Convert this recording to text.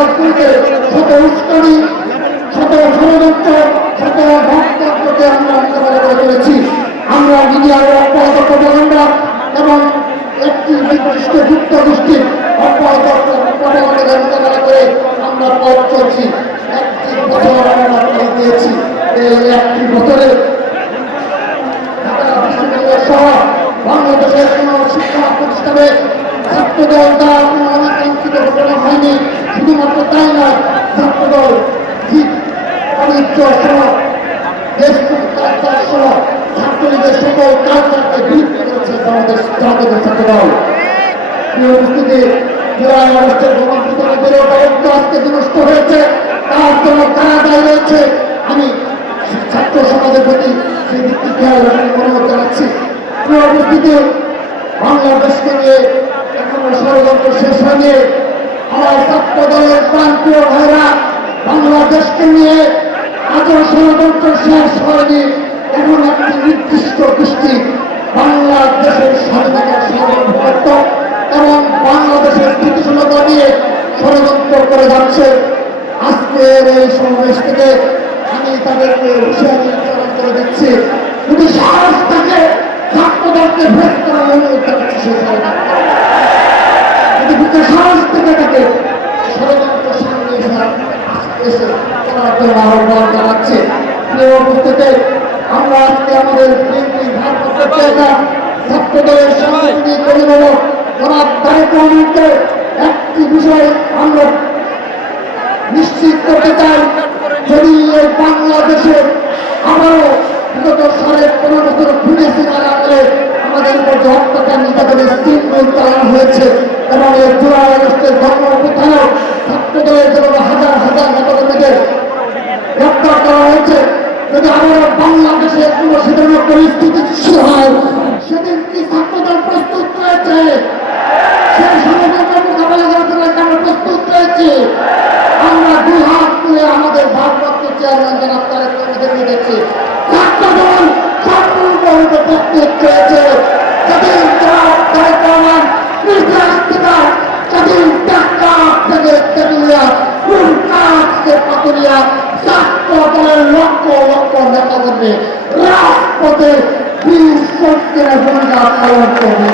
রাজনীতিতে শত উস্কানি, শত ষড়যন্ত্র, শত ভক্তকে আমরা মোকাবেলা করে চলেছি। আমরা মিডিয়ার অব্যাহত প্রপাগান্ডা এবং একটি নির্দিষ্ট যুক্ত গোষ্ঠীর অব্যাহত প্রপাগান্ডাকে মোকাবেলা করে আমরা পথ চলছি। একটি বছর আমরা পথ দিয়েছি। এই একটি বছরে ঢাকা বিশ্ববিদ্যালয় সহ বাংলাদেশের কোন শিক্ষা প্রতিষ্ঠানে ছাত্রদল দ্বারা কোনো অনাকাঙ্ক্ষিত ঘটনা হয়নি। শুধুমাত্র তাই নয়, ছাত্রদল ঠিক বাণিজ্য সহ দেশ কালচার সহ ছাত্রলীগের সকল কালচারকে বিলুপ্ত করেছে আমাদের জাতীয় ছাত্রদল। প্রিয় উপস্থিতি, জুলাই আগস্টের গণঅভ্যুত্থানের বিরোধ আজকে নষ্ট হয়েছে, তার জন্য কারা দায়ী রয়েছে আমি ছাত্র সমাজের প্রতি সেই দিকটি খেয়াল রাখার অনুরোধ জানাচ্ছি। প্রিয় উপস্থিতি, বাংলাদেশকে নিয়ে এখনো ষড়যন্ত্র শেষ হয়নি। আমার ছাত্র দলের প্রান্তীয় ভাইরা, বাংলাদেশকে নিয়ে আজও ষড়যন্ত্র শেষ হয়নি। এখন একটি নির্দিষ্ট গোষ্ঠী বাংলাদেশের স্বাধীনতার সার্বভৌমত্ব এবং বাংলাদেশের স্থিতিশীলতা নিয়ে ষড়যন্ত্র করে যাচ্ছে। আজকের এই সমাবেশ থেকে আমি তাদেরকে হুঁশিয়ারি উচ্চারণ করে দিচ্ছি, যদি সাহস থাকে ছাত্রদলকে ভেদ করার অনুরোধ জানাচ্ছি। সেই যদি বুকে সাহস থেকে থাকে ষড়যন্ত্র সামনে এসে করার জন্য আহ্বান জানাচ্ছি। প্রিয় উপস্থিতি, আমরা আজকে আমাদের ভারপ্রাপ্ত চেয়ারম্যান ছাত্রদলের সাংগঠনিক অভিভাবক জনাব তারেক রহমানকে একটি বিষয় আমরা নিশ্চিত করতে চাই, যদি এই বাংলাদেশে আবারও বিগত 15.5 বছর ঘুরে ফিরার আমলে আমাদের উপর যে অত্যাচার নির্যাতনের চিহ্ন চালানো হয়েছে এবং এই জুলাই আগস্টের গণঅভ্যুত্থানেও ছাত্রদলের যেভাবে হাজার হাজার নেতাকর্মীদের গ্রেপ্তার করা হয়েছে, যদি আবারও বাংলাদেশে কোনো সেখানে পরিস্থিতি সৃষ্টি হয়, সেদিন কি ছাত্রদল প্রস্তুত রয়েছে? সেই ষড়যন্ত্র মোকাবেলা করার জন্য আমরা প্রস্তুত রয়েছি। আমরা দুই হাত তুলে আমাদের ভারপ্রাপ্ত চেয়ারম্যান জনাব তারেক রহমানকে দেখছি, ছাত্রদল সম্পূর্ণরূপে প্রস্তুত রয়েছে। যেদিন জনাব তারেক রহমান নির্দেশ দিবেন, সেদিন ঢাকা থেকে তেঁতুলিয়া, কুলকাতা থেকে পাতুরিয়া ছাত্র দলের লক্ষ লক্ষ নেতাকর্মী রাজপথে বীর শক্তির ভূমিকা পালন করবে।